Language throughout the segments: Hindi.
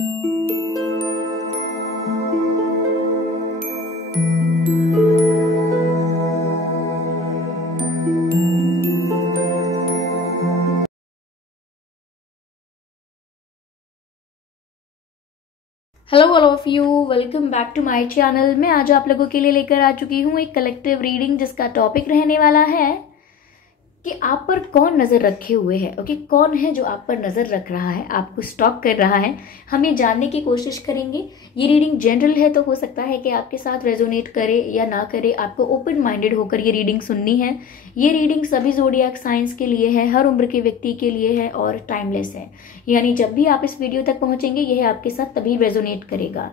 Hello all of you, welcome back to my channel. मैं आज आप लोगों के लिए लेकर आ चुकी हूँ एक कलेक्टिव रीडिंग जिसका टॉपिक रहने वाला है कि आप पर कौन नज़र रखे हुए है। ओके, कौन है जो आप पर नज़र रख रहा है, आपको स्टॉक कर रहा है, हम ये जानने की कोशिश करेंगे। ये रीडिंग जनरल है तो हो सकता है कि आपके साथ रेजोनेट करे या ना करे, आपको ओपन माइंडेड होकर ये रीडिंग सुननी है। ये रीडिंग सभी ज़ोडिएक साइंस के लिए है, हर उम्र के व्यक्ति के लिए है और टाइमलेस है। यानी जब भी आप इस वीडियो तक पहुंचेंगे यह आपके साथ तभी रेजोनेट करेगा।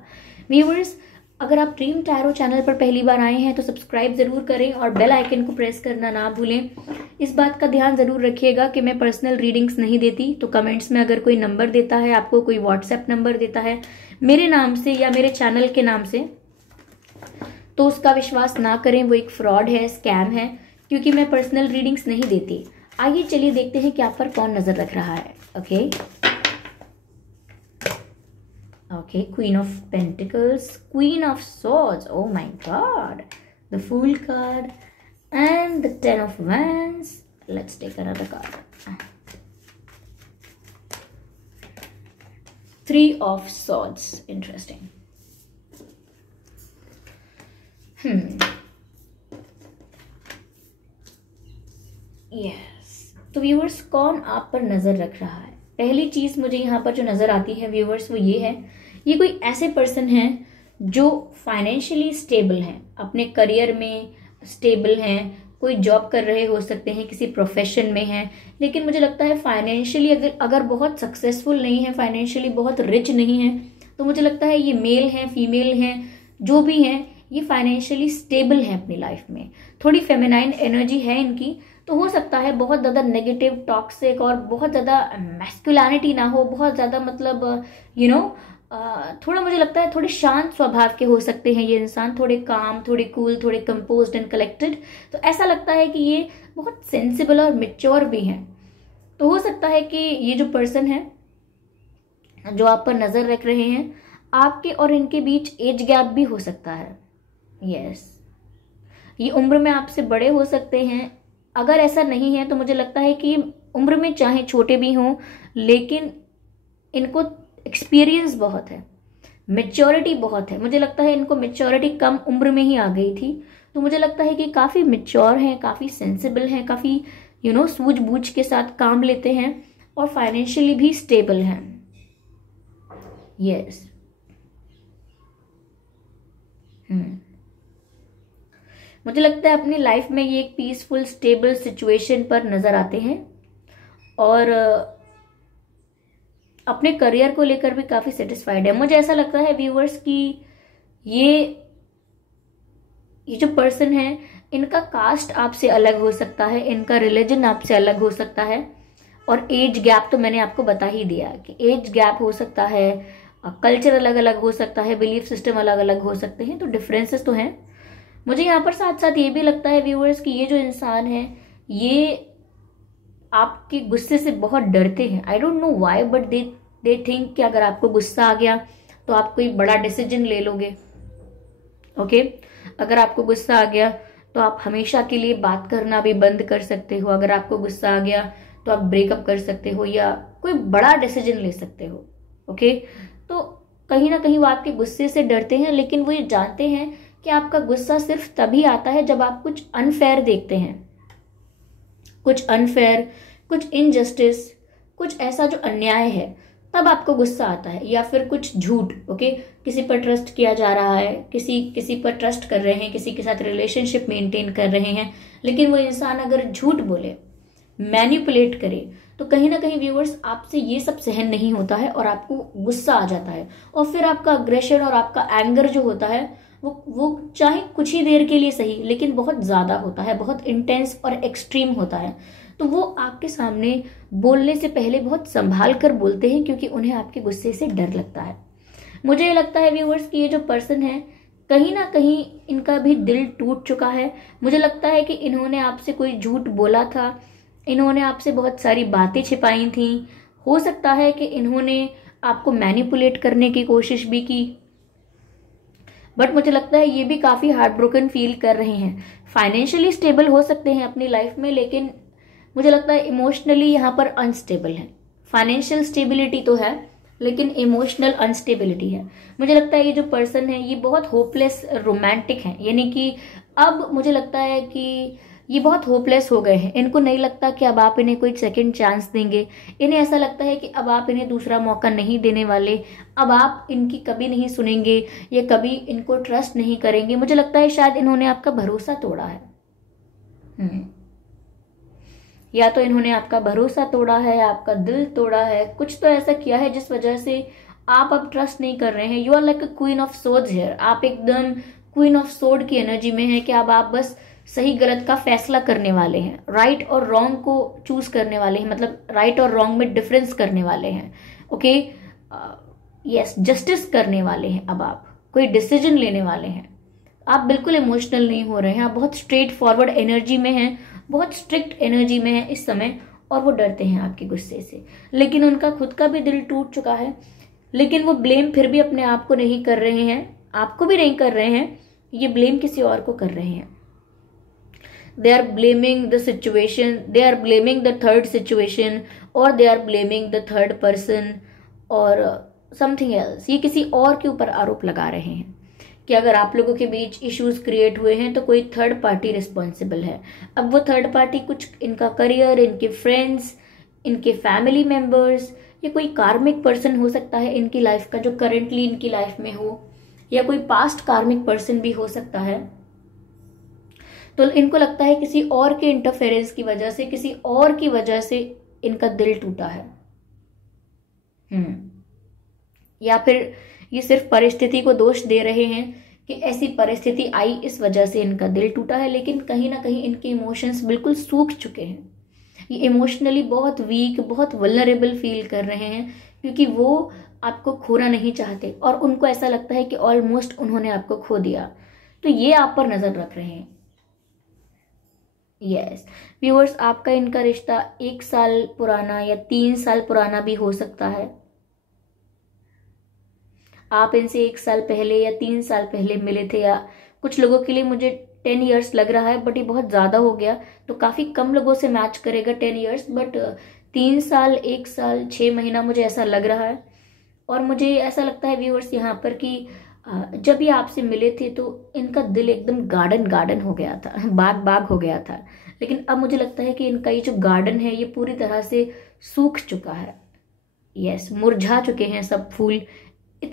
व्यूअर्स, अगर आप ड्रीम टैरो चैनल पर पहली बार आए हैं तो सब्सक्राइब जरूर करें और बेल आइकन को प्रेस करना ना भूलें। इस बात का ध्यान जरूर रखिएगा कि मैं पर्सनल रीडिंग्स नहीं देती, तो कमेंट्स में अगर कोई नंबर देता है, आपको कोई व्हाट्सएप नंबर देता है मेरे नाम से या मेरे चैनल के नाम से, तो उसका विश्वास ना करें। वो एक फ्रॉड है, स्कैम है, क्योंकि मैं पर्सनल रीडिंग्स नहीं देती। आइए चलिए देखते हैं कि आप पर कौन नजर रख रहा है। Okay, Queen of Pentacles, Queen of Swords, oh my god, the Fool card and the Ten of Wands. Let's take another card. Three of Swords, interesting. Yes, तो व्यूअर्स कौन आप पर नजर रख रहा है? पहली चीज मुझे यहाँ पर जो नजर आती है व्यूअर्स वो ये है, ये कोई ऐसे पर्सन हैं जो फाइनेंशियली स्टेबल हैं, अपने करियर में स्टेबल हैं, कोई जॉब कर रहे हो सकते हैं, किसी प्रोफेशन में हैं, लेकिन मुझे लगता है फाइनेंशियली अगर बहुत सक्सेसफुल नहीं है, फाइनेंशियली बहुत रिच नहीं है, तो मुझे लगता है ये मेल हैं, फीमेल हैं, जो भी हैं, ये फाइनेंशियली स्टेबल हैं अपनी लाइफ में। थोड़ी फेमिनाइन एनर्जी है इनकी, तो हो सकता है बहुत ज़्यादा नेगेटिव, टॉक्सिक और बहुत ज़्यादा मैस्कुलिनिटी ना हो, बहुत ज़्यादा मतलब थोड़ा मुझे लगता है थोड़े शांत स्वभाव के हो सकते हैं ये इंसान, थोड़े काम, थोड़े कूल, थोड़े कंपोज्ड एंड कलेक्टेड। तो ऐसा लगता है कि ये बहुत सेंसिबल और मेच्योर भी हैं। तो हो सकता है कि ये जो पर्सन है जो आप पर नजर रख रहे हैं, आपके और इनके बीच एज गैप भी हो सकता है। यस, ये उम्र में आपसे बड़े हो सकते हैं। अगर ऐसा नहीं है तो मुझे लगता है कि उम्र में चाहे छोटे भी हों, लेकिन इनको एक्सपीरियंस बहुत है, मेच्योरिटी बहुत है। मुझे लगता है इनको मेच्योरिटी कम उम्र में ही आ गई थी, तो मुझे लगता है कि काफ़ी मेच्योर हैं, काफ़ी सेंसिबल हैं, काफ़ी सूझबूझ के साथ काम लेते हैं और फाइनेंशियली भी स्टेबल हैं। यस, मुझे लगता है अपनी लाइफ में ये एक पीसफुल स्टेबल सिचुएशन पर नजर आते हैं और अपने करियर को लेकर भी काफी सेटिस्फाइड है। मुझे ऐसा लगता है व्यूअर्स कि ये जो पर्सन है, इनका कास्ट आपसे अलग हो सकता है, इनका रिलीजन आपसे अलग हो सकता है, और एज गैप तो मैंने आपको बता ही दिया कि एज गैप हो सकता है, कल्चर अलग अलग हो सकता है, बिलीफ सिस्टम अलग अलग हो सकते हैं, तो डिफरेंसेस तो हैं। मुझे यहाँ पर साथ साथ ये भी लगता है व्यूअर्स कि ये जो इंसान है ये आपके गुस्से से बहुत डरते हैं। I don't know why, but they think कि अगर आपको गुस्सा आ गया तो आप कोई बड़ा डिसीजन ले लोगे। ओके, अगर आपको गुस्सा आ गया तो आप हमेशा के लिए बात करना भी बंद कर सकते हो। अगर आपको गुस्सा आ गया तो आप ब्रेकअप कर सकते हो या कोई बड़ा डिसीजन ले सकते हो। ओके, तो कहीं ना कहीं वो आपके गुस्से से डरते हैं, लेकिन वो ये जानते हैं कि आपका गुस्सा सिर्फ तभी आता है जब आप कुछ अनफेयर देखते हैं, कुछ अनफेयर, कुछ इनजस्टिस, कुछ ऐसा जो अन्याय है, तब आपको गुस्सा आता है। या फिर कुछ झूठ, ओके, किसी पर ट्रस्ट किया जा रहा है, किसी पर ट्रस्ट कर रहे हैं, किसी के साथ रिलेशनशिप मेंटेन कर रहे हैं, लेकिन वो इंसान अगर झूठ बोले, मैनिपुलेट करे, तो कहीं ना कहीं व्यूअर्स आपसे ये सब सहन नहीं होता है और आपको गुस्सा आ जाता है। और फिर आपका अग्रेशन और आपका एंगर जो होता है वो चाहे कुछ ही देर के लिए सही, लेकिन बहुत ज्यादा होता है, बहुत इंटेंस और एक्सट्रीम होता है। तो वो आपके सामने बोलने से पहले बहुत संभाल कर बोलते हैं, क्योंकि उन्हें आपके गुस्से से डर लगता है। मुझे ये लगता है व्यूअर्स कि ये जो पर्सन है, कहीं ना कहीं इनका भी दिल टूट चुका है। मुझे लगता है कि इन्होंने आपसे कोई झूठ बोला था, इन्होंने आपसे बहुत सारी बातें छिपाई थी। हो सकता है कि इन्होंने आपको मैनिपुलेट करने की कोशिश भी की, बट मुझे लगता है ये भी काफ़ी हार्ट ब्रोकन फील कर रहे हैं। फाइनेंशियली स्टेबल हो सकते हैं अपनी लाइफ में, लेकिन मुझे लगता है इमोशनली यहाँ पर अनस्टेबल है। फाइनेंशियल स्टेबिलिटी तो है, लेकिन इमोशनल अनस्टेबिलिटी है। मुझे लगता है ये जो पर्सन है ये बहुत होपलेस रोमांटिक है, यानी कि अब मुझे लगता है कि ये बहुत होपलेस हो गए हैं। इनको नहीं लगता कि अब आप इन्हें कोई सेकंड चांस देंगे। इन्हें ऐसा लगता है कि अब आप इन्हें दूसरा मौका नहीं देने वाले, अब आप इनकी कभी नहीं सुनेंगे या कभी इनको ट्रस्ट नहीं करेंगे। मुझे लगता है शायद इन्होंने आपका भरोसा तोड़ा है। या तो इन्होंने आपका भरोसा तोड़ा है, आपका दिल तोड़ा है, कुछ तो ऐसा किया है जिस वजह से आप अब ट्रस्ट नहीं कर रहे हैं। You are like a queen of swords here. आप एकदम क्वीन ऑफ सोर्ड की एनर्जी में है कि अब आप बस सही गलत का फैसला करने वाले हैं, राइट और रॉन्ग को चूज करने वाले हैं, मतलब राइट और रॉन्ग में डिफरेंस करने वाले हैं। ओके, यस, जस्टिस करने वाले हैं। अब आप कोई डिसीजन लेने वाले हैं। आप बिल्कुल इमोशनल नहीं हो रहे हैं, आप बहुत स्ट्रेट फॉरवर्ड एनर्जी में हैं, बहुत स्ट्रिक्ट एनर्जी में हैं इस समय, और वो डरते हैं आपके गुस्से से। लेकिन उनका खुद का भी दिल टूट चुका है, लेकिन वो ब्लेम फिर भी अपने आप को नहीं कर रहे हैं, आपको भी नहीं कर रहे हैं, ये ब्लेम किसी और को कर रहे हैं। They are blaming the situation, they are blaming the third situation, or they are blaming the third person or something else। ये किसी और के ऊपर आरोप लगा रहे हैं कि अगर आप लोगों के बीच इश्यूज क्रिएट हुए हैं तो कोई थर्ड पार्टी रिस्पॉन्सिबल है। अब वो थर्ड पार्टी कुछ इनका करियर, इनके फ्रेंड्स, इनके फैमिली मेंबर्स, या कोई कार्मिक पर्सन हो सकता है इनकी लाइफ का जो करेंटली इनकी लाइफ में हो, या कोई पास्ट कार्मिक पर्सन भी हो सकता है। तो इनको लगता है किसी और के इंटरफेरेंस की वजह से, किसी और की वजह से इनका दिल टूटा है। या फिर ये सिर्फ परिस्थिति को दोष दे रहे हैं कि ऐसी परिस्थिति आई इस वजह से इनका दिल टूटा है, लेकिन कहीं ना कहीं इनके इमोशंस बिल्कुल सूख चुके हैं। ये इमोशनली बहुत वीक, बहुत वल्नरेबल फील कर रहे हैं, क्योंकि वो आपको खोना नहीं चाहते और उनको ऐसा लगता है कि ऑलमोस्ट उन्होंने आपको खो दिया। तो ये आप पर नजर रख रहे हैं। यस व्यूअर्स, आपका इनका रिश्ता 1 साल पुराना या 3 साल पुराना भी हो सकता है। आप इनसे 1 साल पहले या 3 साल पहले मिले थे, या कुछ लोगों के लिए मुझे 10 इयर्स लग रहा है, बट ये बहुत ज़्यादा हो गया, तो काफ़ी कम लोगों से मैच करेगा 10 इयर्स, बट 3 साल, 1 साल, 6 महीना मुझे ऐसा लग रहा है। और मुझे ऐसा लगता है व्यूअर्स यहाँ पर कि जब ये आपसे मिले थे तो इनका दिल एकदम गार्डन गार्डन हो गया था, बाग बाग हो गया था, लेकिन अब मुझे लगता है कि इनका ये जो गार्डन है ये पूरी तरह से सूख चुका है। यस, मुरझा चुके हैं सब फूल,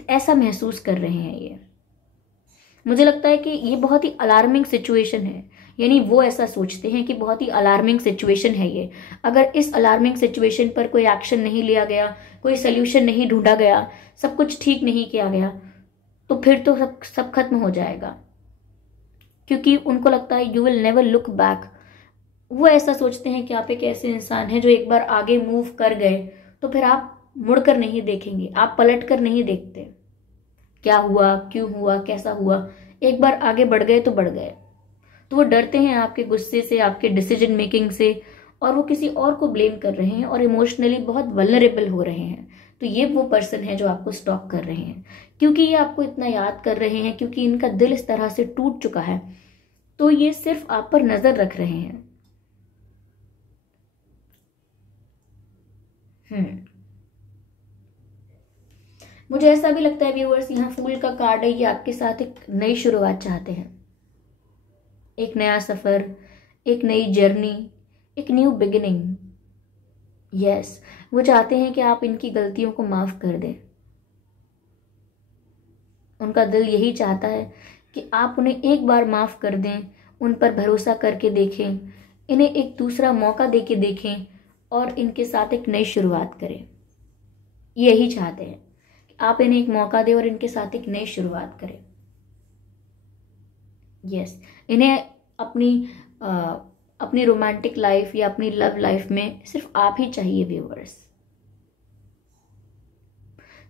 ऐसा महसूस कर रहे हैं ये। मुझे लगता है कि ये बहुत ही अलार्मिंग सिचुएशन है, यानी वो ऐसा सोचते हैं कि बहुत ही अलार्मिंग सिचुएशन है ये। अगर इस अलार्मिंग सिचुएशन पर कोई एक्शन नहीं लिया गया, कोई सोल्यूशन नहीं ढूंढा गया, सब कुछ ठीक नहीं किया गया, तो फिर तो सब खत्म हो जाएगा, क्योंकि उनको लगता है you will never look back. वो ऐसा सोचते हैं कि आप एक ऐसे इंसान हैं जो एक बार आगे मूव कर गए तो फिर आप मुड़कर नहीं देखेंगे, आप पलट कर नहीं देखते क्या हुआ, क्यों हुआ, कैसा हुआ। एक बार आगे बढ़ गए तो बढ़ गए। तो वो डरते हैं आपके गुस्से से, आपके डिसीजन मेकिंग से, और वो किसी और को ब्लेम कर रहे हैं और इमोशनली बहुत वल्नरेबल हो रहे हैं। तो ये वो पर्सन है जो आपको स्टॉक कर रहे हैं, क्योंकि ये आपको इतना याद कर रहे हैं, क्योंकि इनका दिल इस तरह से टूट चुका है, तो ये सिर्फ आप पर नजर रख रहे हैं। मुझे ऐसा भी लगता है व्यूअर्स, यहाँ फूल का कार्ड है, ये आपके साथ एक नई शुरुआत चाहते हैं, एक नया सफर, एक नई जर्नी, एक न्यू बिगिनिंग। यस, वो चाहते हैं कि आप इनकी गलतियों को माफ कर दें। उनका दिल यही चाहता है कि आप उन्हें एक बार माफ कर दें, उन पर भरोसा करके देखें, इन्हें एक दूसरा मौका देके देखें और इनके साथ एक नई शुरुआत करें। यही चाहते हैं कि आप इन्हें एक मौका दें और इनके साथ एक नई शुरुआत करें। यस, इन्हें अपनी रोमांटिक लाइफ या अपनी लव लाइफ में सिर्फ आप ही चाहिए व्यूअर्स।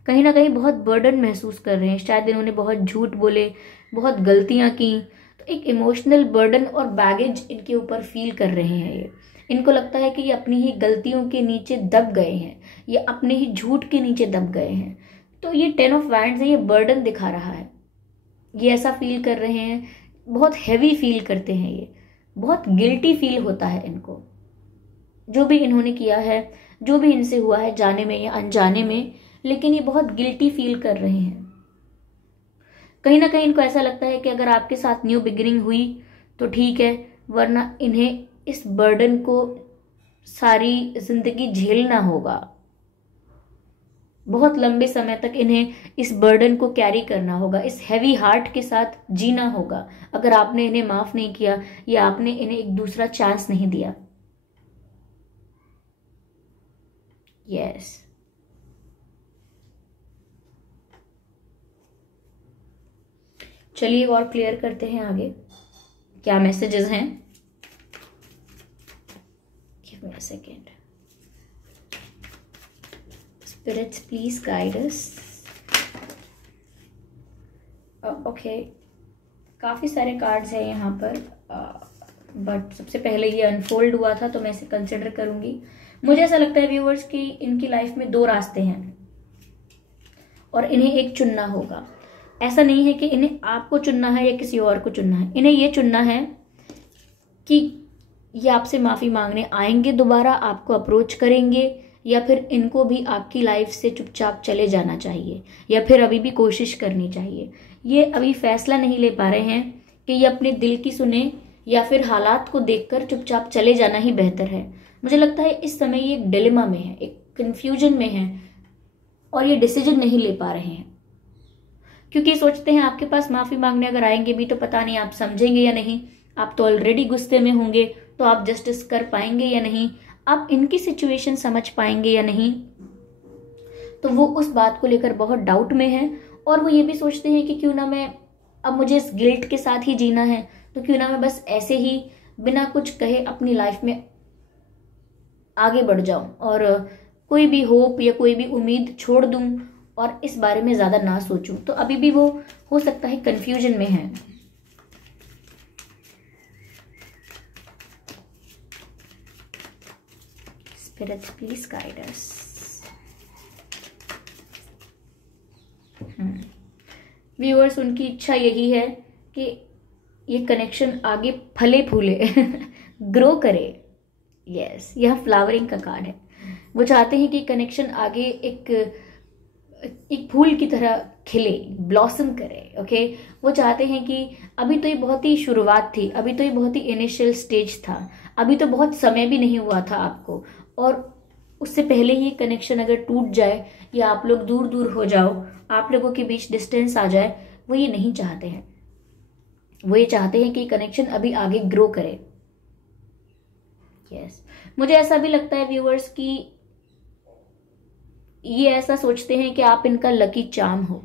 कहीं ना कहीं बहुत बर्डन महसूस कर रहे हैं, शायद इन्होंने बहुत झूठ बोले, बहुत गलतियां की, तो एक इमोशनल बर्डन और बैगेज इनके ऊपर फील कर रहे हैं ये। इनको लगता है कि ये अपनी ही गलतियों के नीचे दब गए हैं, ये अपने ही झूठ के नीचे दब गए हैं। तो ये 10 ऑफ वैंड्स है, ये बर्डन दिखा रहा है, ये ऐसा फील कर रहे हैं, बहुत हैवी फील करते हैं, ये बहुत गिल्टी फील होता है इनको, जो भी इन्होंने किया है, जो भी इनसे हुआ है जाने में या अनजाने में, लेकिन ये बहुत गिल्टी फील कर रहे हैं। कहीं ना कहीं इनको ऐसा लगता है कि अगर आपके साथ न्यू बिगिनिंग हुई तो ठीक है, वरना इन्हें इस बर्डन को सारी जिंदगी झेलना होगा, बहुत लंबे समय तक इन्हें इस बर्डन को कैरी करना होगा, इस हैवी हार्ट के साथ जीना होगा, अगर आपने इन्हें माफ नहीं किया या आपने इन्हें एक दूसरा चांस नहीं दिया। यस, चलिए और क्लियर करते हैं आगे क्या मैसेजेस हैं। Give me a second. Spirits please guide us. Okay, काफी सारे कार्ड्स हैं यहाँ पर, बट सबसे पहले ये अनफोल्ड हुआ था तो मैं इसे कंसिडर करूंगी। मुझे ऐसा लगता है व्यूअर्स कि इनकी लाइफ में 2 रास्ते हैं और इन्हें एक चुनना होगा। ऐसा नहीं है कि इन्हें आपको चुनना है या किसी और को चुनना है, इन्हें ये चुनना है कि ये आपसे माफ़ी मांगने आएंगे, दोबारा आपको अप्रोच करेंगे, या फिर इनको भी आपकी लाइफ से चुपचाप चले जाना चाहिए, या फिर अभी भी कोशिश करनी चाहिए। ये अभी फैसला नहीं ले पा रहे हैं कि ये अपने दिल की सुने या फिर हालात को देखकर चुपचाप चले जाना ही बेहतर है। मुझे लगता है इस समय ये एक डिलेमा में है, एक कंफ्यूजन में है, और ये डिसीजन नहीं ले पा रहे हैं, क्योंकि सोचते हैं आपके पास माफी मांगने अगर आएंगे भी तो पता नहीं आप समझेंगे या नहीं, आप तो ऑलरेडी गुस्से में होंगे, तो आप जस्टिस कर पाएंगे या नहीं, आप इनकी सिचुएशन समझ पाएंगे या नहीं। तो वो उस बात को लेकर बहुत डाउट में है, और वो ये भी सोचते हैं कि क्यों ना मैं, अब मुझे इस गिल्ट के साथ ही जीना है, तो क्यों ना मैं बस ऐसे ही बिना कुछ कहे अपनी लाइफ में आगे बढ़ जाऊं और कोई भी होप या कोई भी उम्मीद छोड़ दूं और इस बारे में ज्यादा ना सोचूं। तो अभी भी वो हो सकता है कंफ्यूजन में है। Spirits please guide us. Viewers, उनकी इच्छा यही है कि ये कनेक्शन आगे फले फूले ग्रो करे। यस, यह फ्लावरिंग का कार्ड है। वो चाहते हैं कि कनेक्शन आगे एक फूल की तरह खिले, ब्लॉसम करे। ओके, वो चाहते हैं कि अभी तो ये बहुत ही शुरुआत थी, अभी तो ये बहुत ही इनिशियल स्टेज था, अभी तो बहुत समय भी नहीं हुआ था आपको, और उससे पहले ही कनेक्शन अगर टूट जाए या आप लोग दूर दूर हो जाओ, आप लोगों के बीच डिस्टेंस आ जाए, वो ये नहीं चाहते हैं। वो ये चाहते हैं कि कनेक्शन अभी आगे ग्रो करे। यस, मुझे ऐसा भी लगता है व्यूअर्स कि ये ऐसा सोचते हैं कि आप इनका लकी चार्म हो।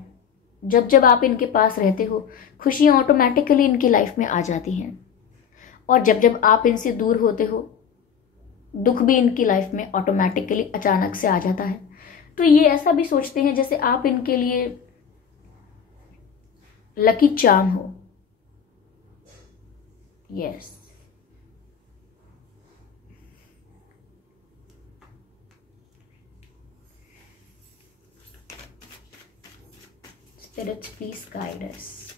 जब जब आप इनके पास रहते हो, खुशियां ऑटोमेटिकली इनकी लाइफ में आ जाती हैं, और जब जब आप इनसे दूर होते हो, दुख भी इनकी लाइफ में ऑटोमेटिकली अचानक से आ जाता है। तो ये ऐसा भी सोचते हैं जैसे आप इनके लिए लकी चार्म हो। Yes, Spirits, please guide us.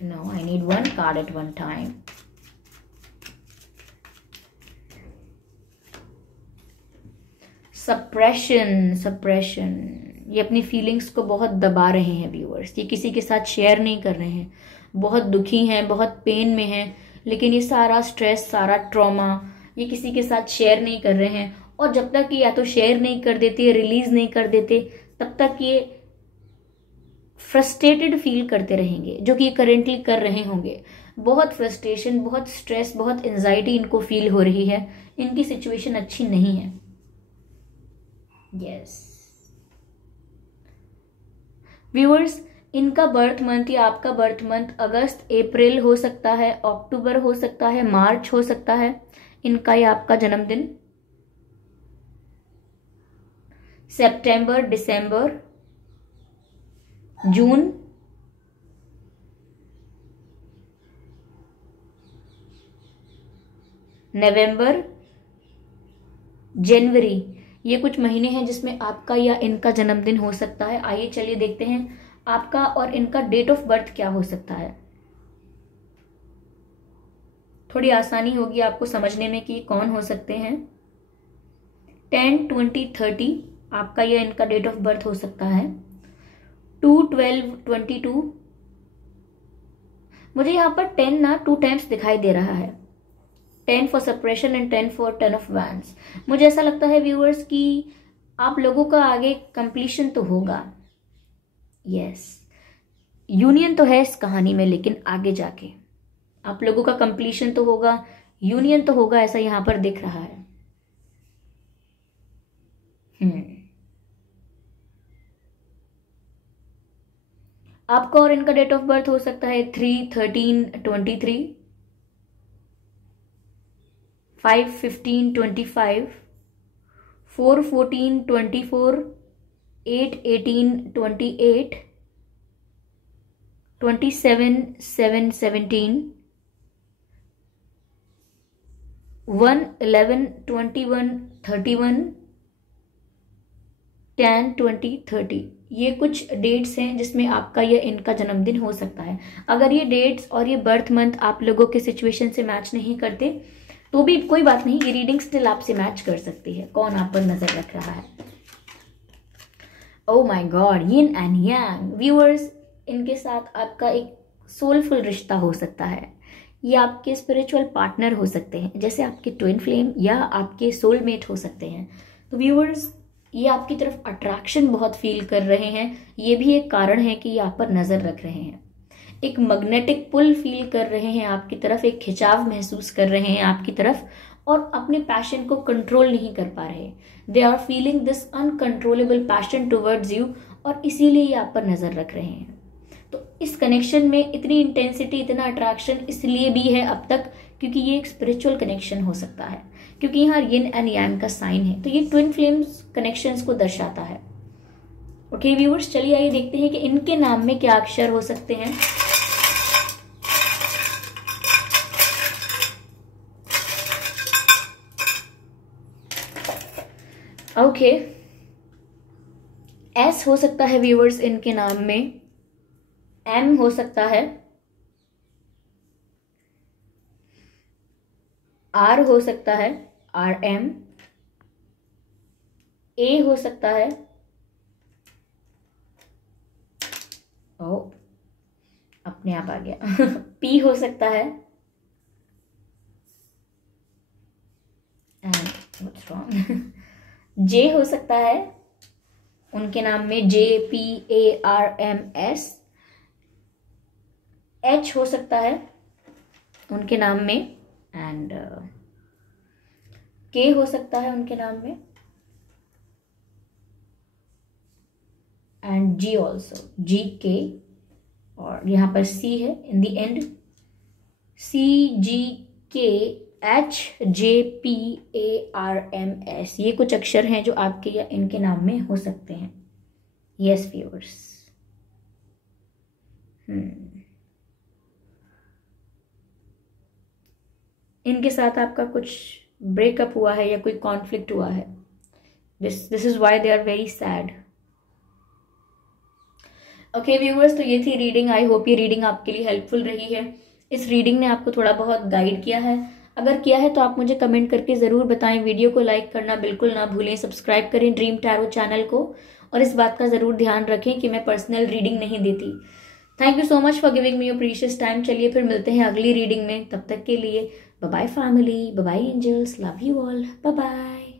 No, I need one card at one time. Suppression. ये अपनी फीलिंग्स को बहुत दबा रहे हैं व्यूअर्स, ये किसी के साथ शेयर नहीं कर रहे हैं, बहुत दुखी हैं, बहुत पेन में हैं, लेकिन ये सारा स्ट्रेस, सारा ट्रॉमा ये किसी के साथ शेयर नहीं कर रहे हैं। और जब तक ये या तो शेयर नहीं कर देते, रिलीज नहीं कर देते, तब तक ये फ्रस्ट्रेटेड फील करते रहेंगे, जो कि ये करेंटली कर रहे होंगे। बहुत फ्रस्ट्रेशन, बहुत स्ट्रेस, बहुत एंजाइटी इनको फील हो रही है। इनकी सिचुएशन अच्छी नहीं है। यस व्यूअर्स, इनका बर्थ मंथ या आपका बर्थ मंथ अगस्त, अप्रैल हो सकता है, अक्टूबर हो सकता है, मार्च हो सकता है, इनका या आपका जन्मदिन, सितंबर, दिसंबर, जून, नवंबर, जनवरी, ये कुछ महीने हैं जिसमें आपका या इनका जन्मदिन हो सकता है। आइए चलिए देखते हैं आपका और इनका डेट ऑफ बर्थ क्या हो सकता है। थोड़ी आसानी होगी आपको समझने में कि कौन हो सकते हैं। 10, 20, 30 आपका या इनका डेट ऑफ बर्थ हो सकता है। 2, 12, 22, मुझे यहाँ पर 10 ना 2 टाइम्स दिखाई दे रहा है। 10 for separation and 10 for 10 of wands. मुझे ऐसा लगता है व्यूअर्स कि आप लोगों का आगे कंप्लीशन तो होगा। यस, यूनियन तो है इस कहानी में, लेकिन आगे जाके आप लोगों का कंप्लीशन तो होगा, यूनियन तो होगा, ऐसा यहां पर दिख रहा है। आपका और इनका डेट ऑफ बर्थ हो सकता है 3, 13, 23, 5, 15, 25, 4, 14, 24, 8, 18, 28, 27, 7, 17, 1, 11, 21, 31, 10, 20, 30। ये कुछ डेट्स हैं जिसमें आपका या इनका जन्मदिन हो सकता है। अगर ये डेट्स और ये बर्थ मंथ आप लोगों के सिचुएशन से मैच नहीं करते तो भी कोई बात नहीं, ये रीडिंग स्टिल आपसे मैच कर सकती है। कौन आप पर नजर रख रहा है? Oh my God, yin and yang. Viewers, इनके साथ आपका एक सोलफुल रिश्ता हो सकता है। ये आपके स्पिरिचुअल पार्टनर हो सकते हैं, जैसे आपके ट्विन फ्लेम या आपके सोलमेट हो सकते हैं। तो व्यूअर्स, ये आपकी तरफ अट्रैक्शन बहुत फील कर रहे हैं। ये भी एक कारण है कि ये आप पर नजर रख रहे हैं। एक मैग्नेटिक पुल फील कर रहे हैं आपकी तरफ, एक खिंचाव महसूस कर रहे हैं आपकी तरफ, और अपने पैशन को कंट्रोल नहीं कर पा रहे। They are feeling this uncontrollable passion towards you, और इसीलिए ये आप पर नजर रख रहे हैं। तो इस कनेक्शन में इतनी इंटेंसिटी, इतना अट्रैक्शन इसलिए भी है अब तक क्योंकि ये एक स्पिरिचुअल कनेक्शन हो सकता है, क्योंकि यहाँ यिन एंड यांग का साइन है, तो ये ट्विन फ्लेम्स कनेक्शंस को दर्शाता है। ओके व्यूअर्स, चलिए आइए देखते हैं कि इनके नाम में क्या अक्षर हो सकते हैं। ओके, एस हो सकता है व्यूअर्स इनके नाम में, एम हो सकता है, आर हो सकता है, RM, ए हो सकता है, ओ अपने आप आ गया पी हो सकता है, एंड व्हाट्स रॉन्ग जे हो सकता है उनके नाम में, JPARMS। एच हो सकता है उनके नाम में, एंड के हो सकता है उनके नाम में, एंड जी ऑल्सो, GK, और यहां पर सी है इन द एंड, CGKHJPARMS। ये कुछ अक्षर हैं जो आपके या इनके नाम में हो सकते हैं। यस व्यूअर्स, इनके साथ आपका कुछ ब्रेकअप हुआ है या कोई कॉन्फ्लिक्ट हुआ है। This is why they are very sad. Okay viewers, तो ये थी रीडिंग। आई होप ये रीडिंग आपके लिए हेल्पफुल रही है। इस रीडिंग ने आपको थोड़ा बहुत गाइड किया है। अगर किया है तो आप मुझे कमेंट करके ज़रूर बताएं। वीडियो को लाइक करना बिल्कुल ना भूलें। सब्सक्राइब करें ड्रीम टैरो चैनल को, और इस बात का ज़रूर ध्यान रखें कि मैं पर्सनल रीडिंग नहीं देती। Thank you so much for giving me your precious time. चलिए फिर मिलते हैं अगली रीडिंग में। तब तक के लिए bye bye family, bye bye angels, love you all, bye bye.